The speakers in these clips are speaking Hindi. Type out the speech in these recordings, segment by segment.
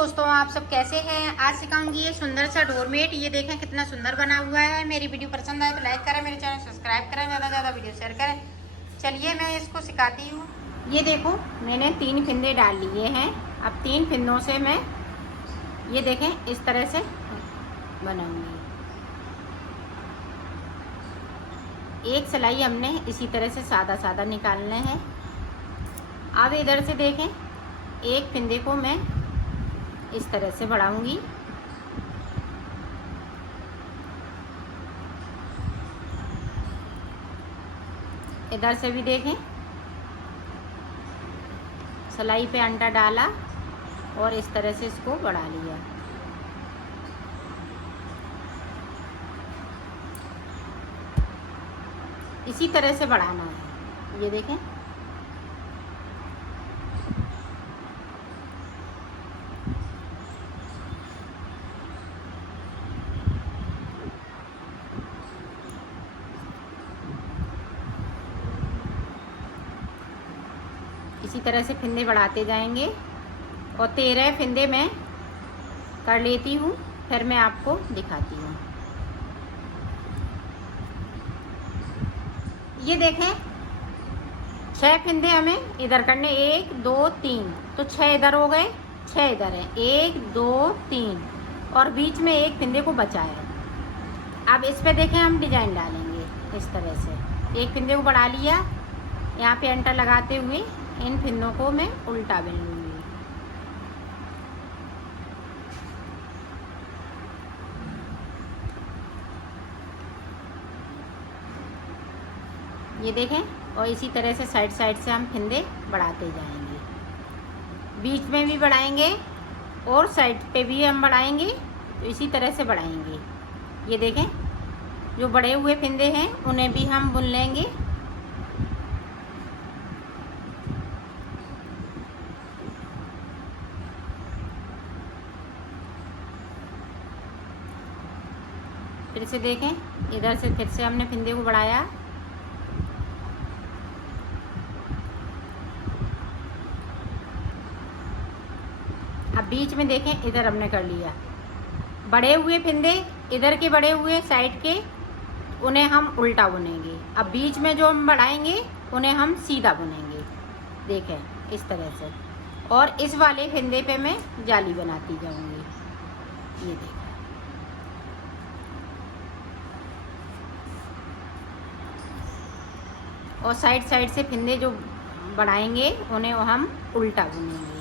दोस्तों, आप सब कैसे हैं। आज सिखाऊंगी ये सुंदर सा डोरमेट। ये देखें कितना सुंदर बना हुआ है। मेरी वीडियो पसंद आए तो लाइक करें, मेरे चैनल सब्सक्राइब करें, ज़्यादा से ज़्यादा वीडियो शेयर करें। चलिए मैं इसको सिखाती हूँ। ये देखो, मैंने 3 फिंदे डाल लिए हैं। अब 3 फिंदों से मैं ये देखें इस तरह से बनाऊंगी। एक सिलाई हमने इसी तरह से सादा सादा निकालना है। अब इधर से देखें, एक फिंदे को मैं इस तरह से बढ़ाऊंगी। इधर से भी देखें, सिलाई पे अंटा डाला और इस तरह से इसको बढ़ा लिया। इसी तरह से बढ़ाना है। ये देखें, इसी तरह से फिंदे बढ़ाते जाएंगे और 13 फिंदे मैं कर लेती हूँ, फिर मैं आपको दिखाती हूँ। ये देखें, 6 फिंदे हमें इधर करने, 1 2 3, तो 6 इधर हो गए, 6 इधर है, 1 2 3 और बीच में एक फिंदे को बचा है। अब इस पे देखें, हम डिजाइन डालेंगे इस तरह से। एक फिंदे को बढ़ा लिया, यहाँ पे अंटा लगाते हुए इन फिंदों को मैं उल्टा बेल लूँगी। ये देखें, और इसी तरह से साइड साइड से हम फिंदे बढ़ाते जाएंगे। बीच में भी बढ़ाएंगे और साइड पे भी हम बढ़ाएंगे, तो इसी तरह से बढ़ाएंगे। ये देखें, जो बड़े हुए फिंदे हैं उन्हें भी हम बुन लेंगे। फिर से देखें, इधर से फिर से हमने फिंदे को बढ़ाया। अब बीच में देखें, इधर हमने कर लिया। बड़े हुए फिंदे इधर के बड़े हुए साइड के, उन्हें हम उल्टा बुनेंगे। अब बीच में जो हम बढ़ाएंगे उन्हें हम सीधा बुनेंगे। देखें इस तरह से, और इस वाले फिंदे पे मैं जाली बनाती जाऊंगी। ये देखें, और साइड साइड से फिंदे जो बढ़ाएंगे उन्हें हम उल्टा बुनेंगे।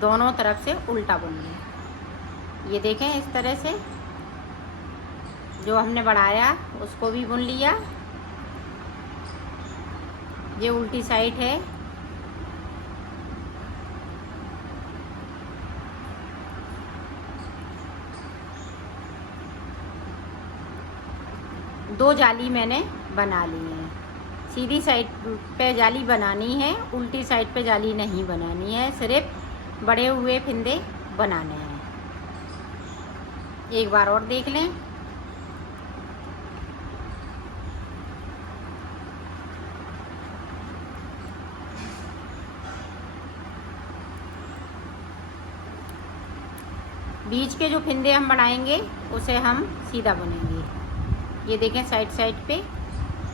दोनों तरफ से उल्टा बुनेंगे। ये देखें, इस तरह से जो हमने बढ़ाया उसको भी बुन लिया। ये उल्टी साइड है। दो जाली मैंने बना ली है। सीधी साइड पे जाली बनानी है, उल्टी साइड पे जाली नहीं बनानी है, सिर्फ बड़े हुए फिंदे बनाने हैं। एक बार और देख लें। बीच के जो फिंदे हम बनाएंगे उसे हम सीधा बुनेंगे। ये देखें, साइड साइड पे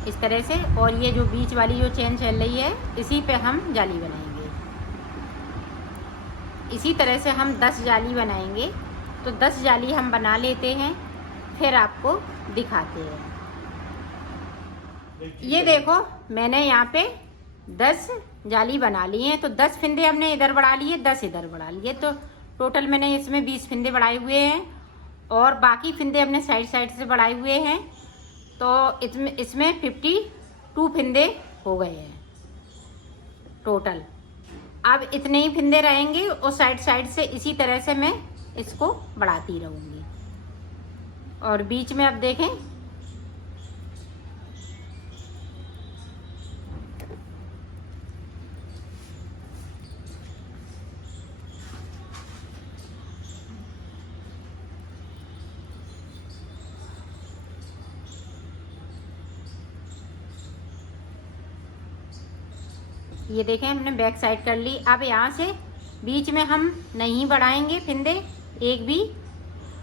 इस तरह से, और ये जो बीच वाली जो चेन चल रही है इसी पे हम जाली बनाएंगे। इसी तरह से हम 10 जाली बनाएंगे। तो 10 जाली हम बना लेते हैं, फिर आपको दिखाते हैं। ये देखो, मैंने यहाँ पे 10 जाली बना ली हैं। तो 10 फिंदे हमने इधर बढ़ा लिए, 10 इधर बढ़ा लिए, तो टोटल मैंने इसमें 20 फिंदे बढ़ाए हुए हैं, और बाकी फिंदे हमने साइड साइड से बढ़ाए हुए हैं। तो इसमें 52 फिंदे हो गए हैं टोटल। अब इतने ही फिंदे रहेंगे और साइड साइड से इसी तरह से मैं इसको बढ़ाती रहूँगी। और बीच में अब देखें, ये देखें, हमने बैक साइड कर ली। अब यहाँ से बीच में हम नहीं बढ़ाएंगे फिंदे एक भी,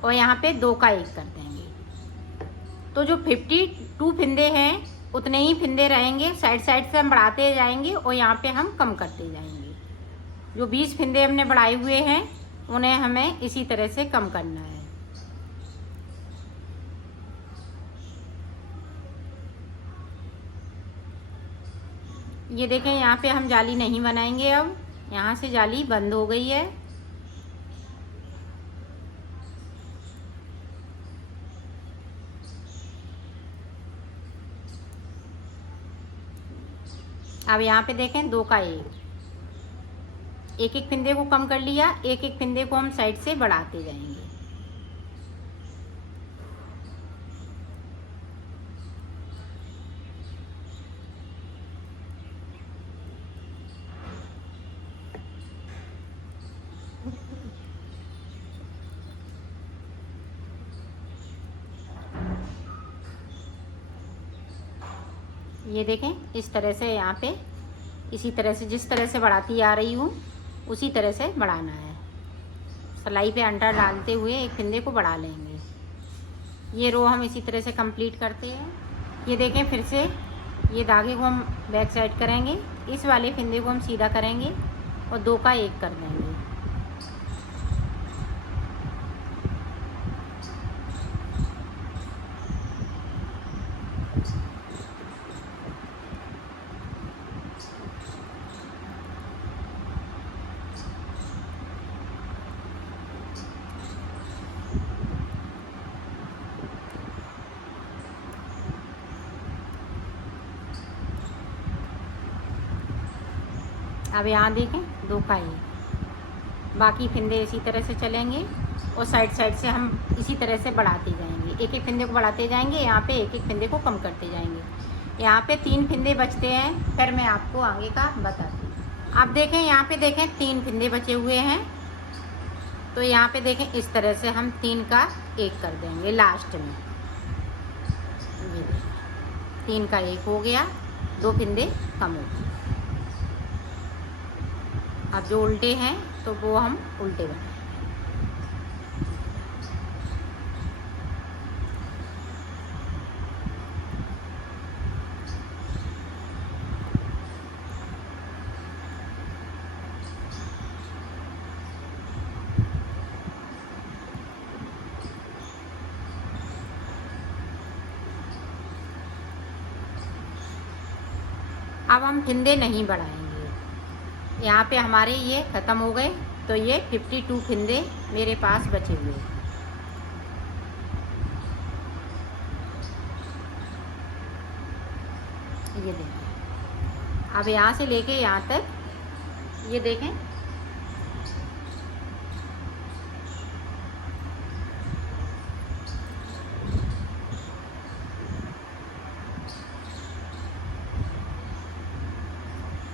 और यहाँ पे 2 का 1 कर देंगे। तो जो 52 फिंदे हैं उतने ही फिंदे रहेंगे, साइड साइड से हम बढ़ाते जाएंगे और यहाँ पे हम कम करते जाएंगे। जो 20 फिंदे हमने बढ़ाए हुए हैं उन्हें हमें इसी तरह से कम करना है। ये देखें, यहाँ पे हम जाली नहीं बनाएंगे, अब यहाँ से जाली बंद हो गई है। अब यहाँ पे देखें 2 का 1, एक एक फिंदे को कम कर लिया, एक एक फिंदे को हम साइड से बढ़ाते जाएंगे। ये देखें, इस तरह से यहाँ पे इसी तरह से जिस तरह से बढ़ाती आ रही हूँ उसी तरह से बढ़ाना है। सलाई पे अंडा डालते हुए एक फिंदे को बढ़ा लेंगे। ये रो हम इसी तरह से कंप्लीट करते हैं। ये देखें, फिर से ये धागे को हम बैक साइड करेंगे, इस वाले फिंदे को हम सीधा करेंगे और 2 का 1 कर देंगे। अब यहाँ देखें 2 का 1, बाकी फिंदे इसी तरह से चलेंगे और साइड साइड से हम इसी तरह से बढ़ाते जाएंगे। एक एक फिंदे को बढ़ाते जाएंगे, यहाँ पे एक एक फिंदे को कम करते जाएंगे। यहाँ पे 3 फिंदे बचते हैं, फिर मैं आपको आगे का बताती हूँ। अब देखें, यहाँ पे देखें 3 फिंदे बचे हुए हैं, तो यहाँ पे देखें इस तरह से हम 3 का 1 कर देंगे लास्ट में। ये 3 का 1 हो गया, 2 फिंदे कम हो गए। अब जो उल्टे हैं तो वो हम उल्टे बनाएंगे। अब हम फिंदे नहीं बढ़ाएंगे। यहाँ पे हमारे ये ख़त्म हो गए, तो ये 52 फिंदे मेरे पास बचे हुए हैं। ये देखें, अब यहाँ से लेके यहाँ तक ये देखें,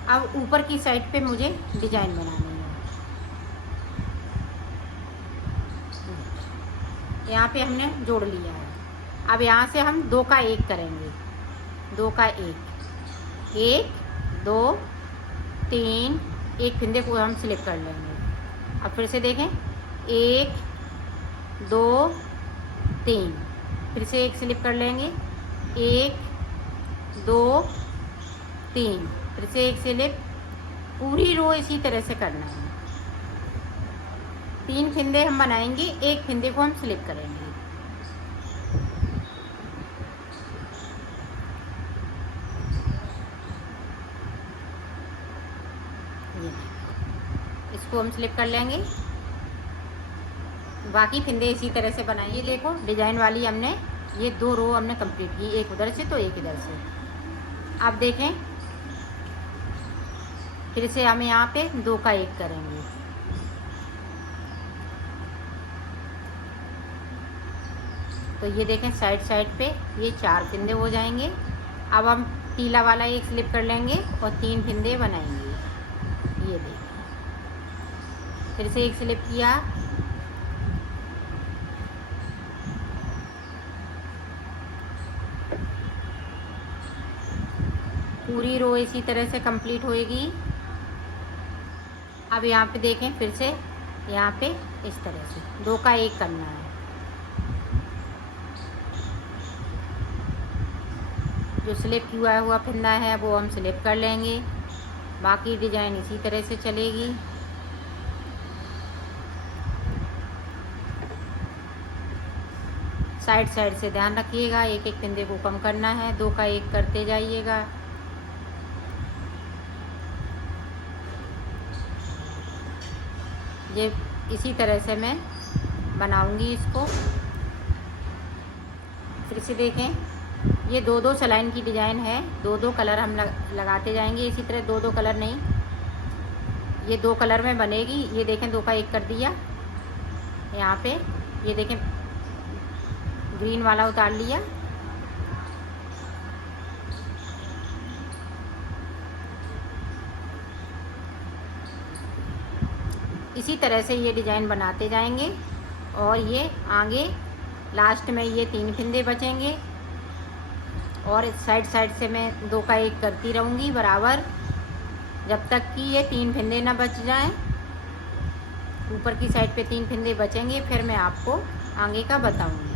अब ऊपर की साइड पे मुझे डिजाइन बनानी है। यहाँ पे हमने जोड़ लिया है। अब यहाँ से हम 2 का 1 करेंगे। 2 का 1, 1 2 3, एक फिंदे को हम स्लिप कर लेंगे। अब फिर से देखें, 1 2 3, फिर से एक स्लिप कर लेंगे, 1 2 3, फिर से एक स्लिप। पूरी रो इसी तरह से करना है। 3 फिंदे हम बनाएंगे, एक फिंदे को हम स्लिप करेंगे। ये इसको हम स्लिप कर लेंगे। बाकी फिंदे इसी तरह से बनाइए। देखो, डिजाइन वाली हमने ये 2 रो हमने कंप्लीट की, एक उधर से तो एक इधर से। अब देखें, फिर से हम यहाँ पे 2 का 1 करेंगे। तो ये देखें, साइड साइड पे ये 4 फिंदे हो जाएंगे। अब हम पीला वाला एक स्लिप कर लेंगे और 3 फिंदे बनाएंगे। ये देखें, फिर से एक स्लिप किया, पूरी रो इसी तरह से कंप्लीट होएगी। अब यहाँ पे देखें फिर से, यहाँ पे इस तरह से 2 का 1 करना है। जो स्लिप किया हुआ फंदा है वो हम स्लिप कर लेंगे। बाकी डिजाइन इसी तरह से चलेगी। साइड साइड से ध्यान रखिएगा, एक एक फंदे को कम करना है, 2 का 1 करते जाइएगा। ये इसी तरह से मैं बनाऊंगी इसको। फिर से देखें, ये 2-2 सलाइन की डिज़ाइन है, 2-2 कलर हम लगाते जाएंगे। इसी तरह 2-2 कलर नहीं, ये 2 कलर में बनेगी। ये देखें 2 का 1 कर दिया यहाँ पे। ये देखें ग्रीन वाला उतार लिया। इसी तरह से ये डिज़ाइन बनाते जाएंगे। और ये आगे लास्ट में ये 3 फंदे बचेंगे और साइड साइड से मैं 2 का 1 करती रहूँगी बराबर, जब तक कि ये 3 फंदे ना बच जाएं। ऊपर की साइड पे 3 फंदे बचेंगे, फिर मैं आपको आगे का बताऊँगी।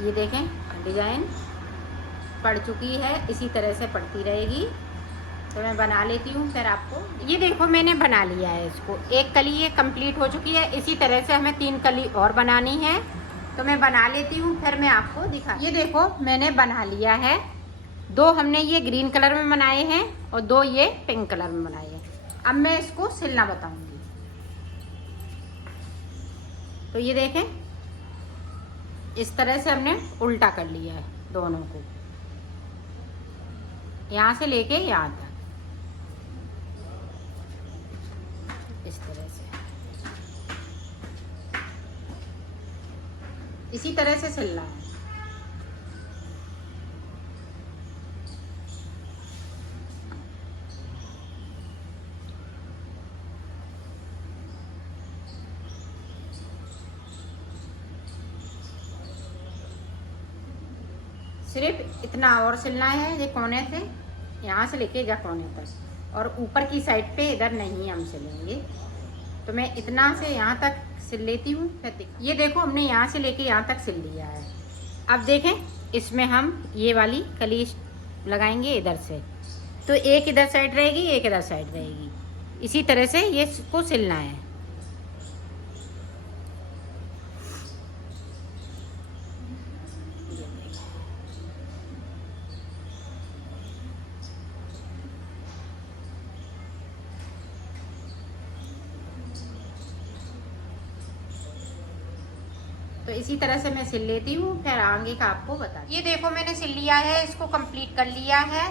ये देखें डिज़ाइन पड़ चुकी है, इसी तरह से पड़ती रहेगी। तो मैं बना लेती हूँ फिर आपको। ये देखो मैंने बना लिया है इसको, 1 कली ये कंप्लीट हो चुकी है। इसी तरह से हमें 3 कली और बनानी है, तो मैं बना लेती हूँ फिर मैं आपको दिखा। ये देखो मैंने बना लिया है। 2 हमने ये ग्रीन कलर में बनाए हैं और 2 ये पिंक कलर में बनाए हैं। अब मैं इसको सिलना बताऊँगी। तो ये देखें इस तरह से हमने उल्टा कर लिया है दोनों को, यहाँ से लेके यहाँ तक इस तरह से। इसी तरह से सिलना है। सिर्फ इतना और सिलना है, ये कोने से यहाँ से लेके जा कोने तक, और ऊपर की साइड पे इधर नहीं हम सिलेंगे। तो मैं इतना से यहाँ तक सिल लेती हूँ। ये देखो हमने यहाँ से लेके यहाँ तक सिल लिया है। अब देखें इसमें हम ये वाली कली लगाएंगे इधर से, तो एक इधर साइड रहेगी, एक इधर साइड रहेगी। इसी तरह से ये इसको सिलना है। तो इसी तरह से मैं सिल लेती हूँ, फिर आगे का आपको बता। ये देखो मैंने सिल लिया है, इसको कंप्लीट कर लिया है।